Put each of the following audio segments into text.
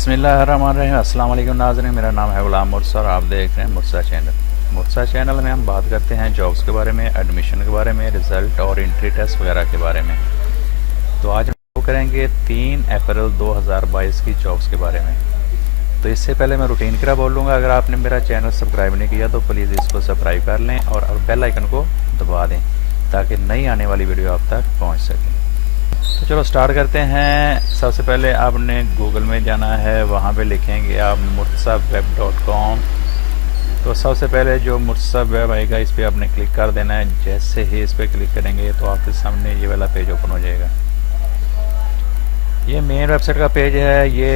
बिस्मिल्लाहिर्रहमानिर्रहीम। अस्सलाम वालेकुम नाज़रीन, मेरा नाम है गुलाम मुर्सा और आप देख रहे हैं मुर्सा चैनल। मुर्सा चैनल में हम बात करते हैं जॉब्स के बारे में, एडमिशन के बारे में, रिज़ल्ट और एंट्री टेस्ट वगैरह के बारे में। तो आज हम करेंगे 3 अप्रैल 2022 की जॉब्स के बारे में। तो इससे पहले मैं रूटीन की तरह बोलूँगा, अगर आपने मेरा चैनल सब्सक्राइब नहीं किया तो प्लीज़ इसको सब्सक्राइब कर लें और बेल आइकन को दबा दें ताकि नई आने वाली वीडियो आप तक पहुँच सके। तो चलो स्टार्ट करते हैं। सबसे पहले आपने गूगल में जाना है, वहाँ पे लिखेंगे आप mursaweb.com। तो सबसे पहले जो मुर्सा वेब आएगा इस पर आपने क्लिक कर देना है। जैसे ही इस पर क्लिक करेंगे तो आपके सामने ये वाला पेज ओपन हो जाएगा। ये मेन वेबसाइट का पेज है। ये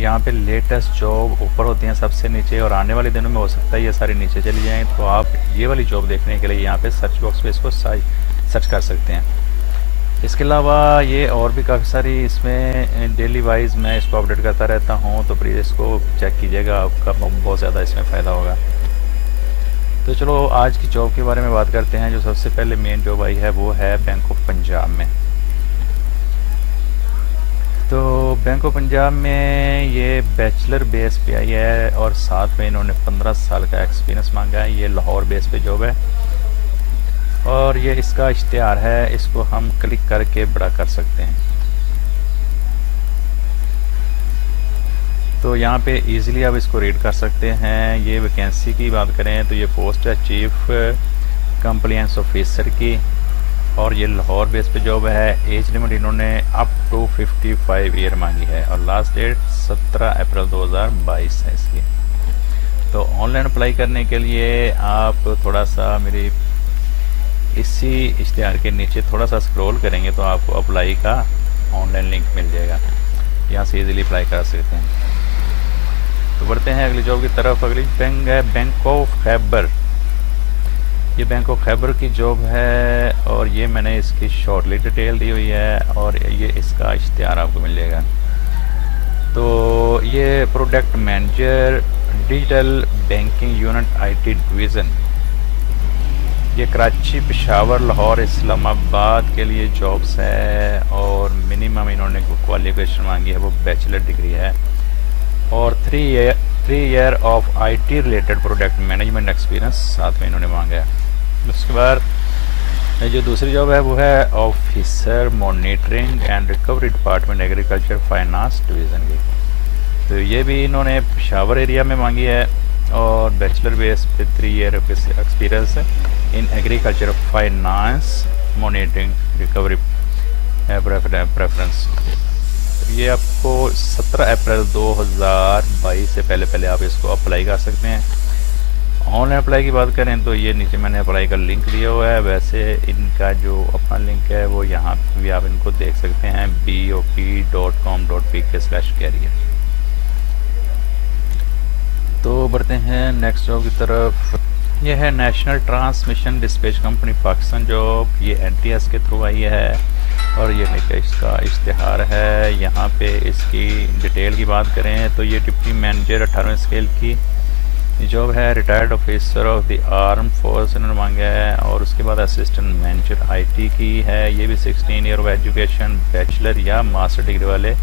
यहाँ पे लेटेस्ट जॉब ऊपर होती हैं सबसे नीचे, और आने वाले दिनों में हो सकता है ये सारी नीचे चली जाएँ। तो आप ये वाली जॉब देखने के लिए यहाँ पे सर्च बॉक्स पे इसको सर्च कर सकते हैं। इसके अलावा ये और भी काफ़ी सारी इसमें डेली वाइज मैं इसको अपडेट करता रहता हूँ, तो प्लीज़ इसको चेक कीजिएगा, आपका बहुत ज़्यादा इसमें फ़ायदा होगा। तो चलो आज की जॉब के बारे में बात करते हैं। जो सबसे पहले मेन जॉब आई है वो है बैंक ऑफ पंजाब में। तो बैंक ऑफ पंजाब में ये बैचलर बेस पे आई है और साथ में इन्होंने 15 साल का एक्सपीरियंस मांगा है। ये लाहौर बेस पे जॉब है और ये इसका इश्तिहार है, इसको हम क्लिक करके बड़ा कर सकते हैं। तो यहाँ पे इजीली आप इसको रीड कर सकते हैं। ये वैकेंसी की बात करें तो ये पोस्ट है चीफ कंप्लायंस ऑफिसर की, और ये लाहौर बेस पे जॉब है। एज लिमिट इन्होंने अप टू 55 ईयर मांगी है और लास्ट डेट 17 अप्रैल 2022 है इसकी। तो ऑनलाइन अप्लाई करने के लिए आप थोड़ा सा मेरी इसी इश्तिहार के नीचे थोड़ा सा स्क्रॉल करेंगे तो आपको अप्लाई का ऑनलाइन लिंक मिल जाएगा, यहाँ से इजीली अप्लाई कर सकते हैं। तो बढ़ते हैं अगली जॉब की तरफ। अगली बैंक है बैंक ऑफ खैबर। ये बैंक ऑफ खैबर की जॉब है और ये मैंने इसकी शॉर्टली डिटेल दी हुई है और ये इसका इश्तिहार आपको मिल जाएगा। तो ये product manager digital banking unit IT division, ये कराची, पेशावर, लाहौर, इस्लामाबाद के लिए जॉब्स है और मिनिमम इन्होंने क्वालिफिकेशन मांगी है वो बैचलर डिग्री है और 3 year of IT related product management experience साथ में इन्होंने मांगा है। उसके बाद जो दूसरी जॉब है वो है officer monitoring and recovery department agriculture finance division की। तो ये भी इन्होंने पेशावर एरिया में मांगी है और बैचलर बेस पे 3 year experience in agriculture finance monitoring recovery preference. ये आपको 17 अप्रैल 2022 से पहले आप इसको अप्लाई कर सकते हैं। ऑनलाइन अप्लाई की बात करें तो ये नीचे मैंने अप्लाई का लिंक दिया हुआ है। वैसे इनका जो अपना लिंक है वो यहाँ भी आप इनको देख सकते हैं, bop.com.pk/career। तो बढ़ते हैं नेक्स्ट जॉब की तरफ। यह है national transmission dispatch company Pakistan job. ये NTS के थ्रू आई है और ये इसका इश्तिहार है। यहाँ पे इसकी डिटेल की बात करें तो ये डिप्टी मैनेजर 18वें स्केल की जॉब है। Retired officer of the arm force इन्होंने मांगा है और उसके बाद असिस्टेंट मैनेजर IT की है। ये भी 16 ईयर ऑफ एजुकेशन, बैचलर या मास्टर डिग्री वाले,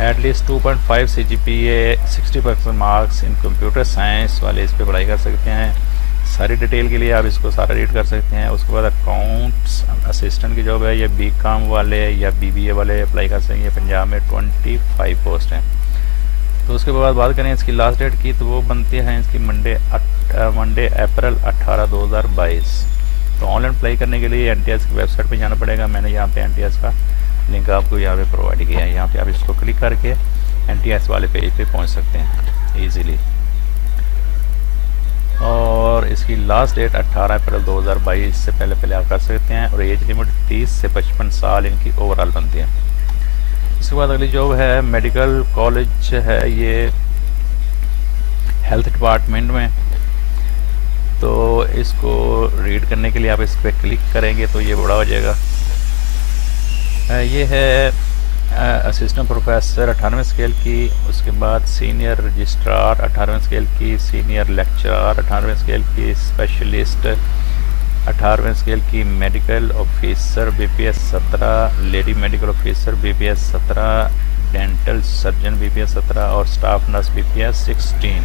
at least 2.5 CGPA, 60% marks in computer science वाले इस पर अप्लाई कर सकते हैं। सारी डिटेल के लिए आप इसको सारा रीड कर सकते हैं। उसके बाद अकाउंट्स असिस्टेंट की जॉब है, ये BCom वाले या BBA वाले अप्लाई कर सकते हैं। पंजाब में 25 पोस्ट हैं। तो उसके बाद बात करें इसकी लास्ट डेट की तो वो बनती है इसकी मंडे अप्रैल 18, 2022। तो ऑनलाइन अप्लाई करने के लिए NTS की वेबसाइट पर जाना पड़ेगा। मैंने यहाँ पे NTS का लिंक आपको यहाँ पे प्रोवाइड किया है। यहाँ पे आप इसको क्लिक करके NTS वाले पेज पे पहुँच सकते हैं इजीली। और इसकी लास्ट डेट 18 अप्रैल 2022 से पहले आप कर सकते हैं और एज लिमिट 30 से 55 साल इनकी ओवरऑल बनती है। इसके बाद अगली जॉब है मेडिकल कॉलेज है, ये हेल्थ डिपार्टमेंट में। तो इसको रीड करने के लिए आप इस पर क्लिक करेंगे तो ये बड़ा हो जाएगा। ये है असिस्टेंट प्रोफेसर 18वें स्केल की, उसके बाद सीनियर रजिस्ट्रार 18वें स्केल की, सीनियर लेक्चरर 18वें स्केल की, स्पेशलिस्ट 18वें स्केल की, medical officer BPS 17, lady medical officer BPS 17, dental surgeon BPS 17 और स्टाफ नर्स BPS 16।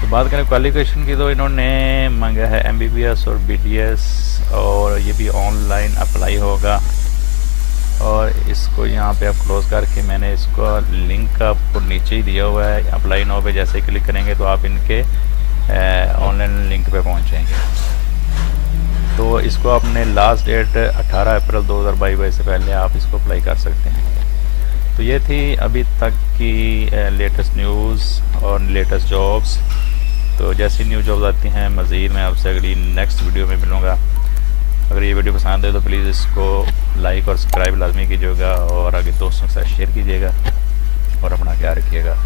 तो बात करें क्वालिफिकेशन की तो इन्होंने मांगा है MBBS और BDS, और ये भी ऑनलाइन अप्लाई होगा। और इसको यहाँ पे आप क्लोज़ करके मैंने इसको लिंक आपको नीचे ही दिया हुआ है। अप्लाई नाउ पे जैसे क्लिक करेंगे तो आप इनके ऑनलाइन लिंक पे पहुँच जाएंगे। तो इसको आपने लास्ट डेट 18 अप्रैल 2022 से पहले आप इसको अप्लाई कर सकते हैं। तो ये थी अभी तक की लेटेस्ट न्यूज़ और लेटेस्ट जॉब्स। तो जैसी न्यू जॉब्स आती हैं मज़ीद मैं आपसे अगली नेक्स्ट वीडियो में मिलूँगा। अगर ये वीडियो पसंद है तो प्लीज़ इसको लाइक और सब्सक्राइब लाजमी कीजिएगा और आगे दोस्तों के साथ शेयर कीजिएगा और अपना ख्याल रखिएगा।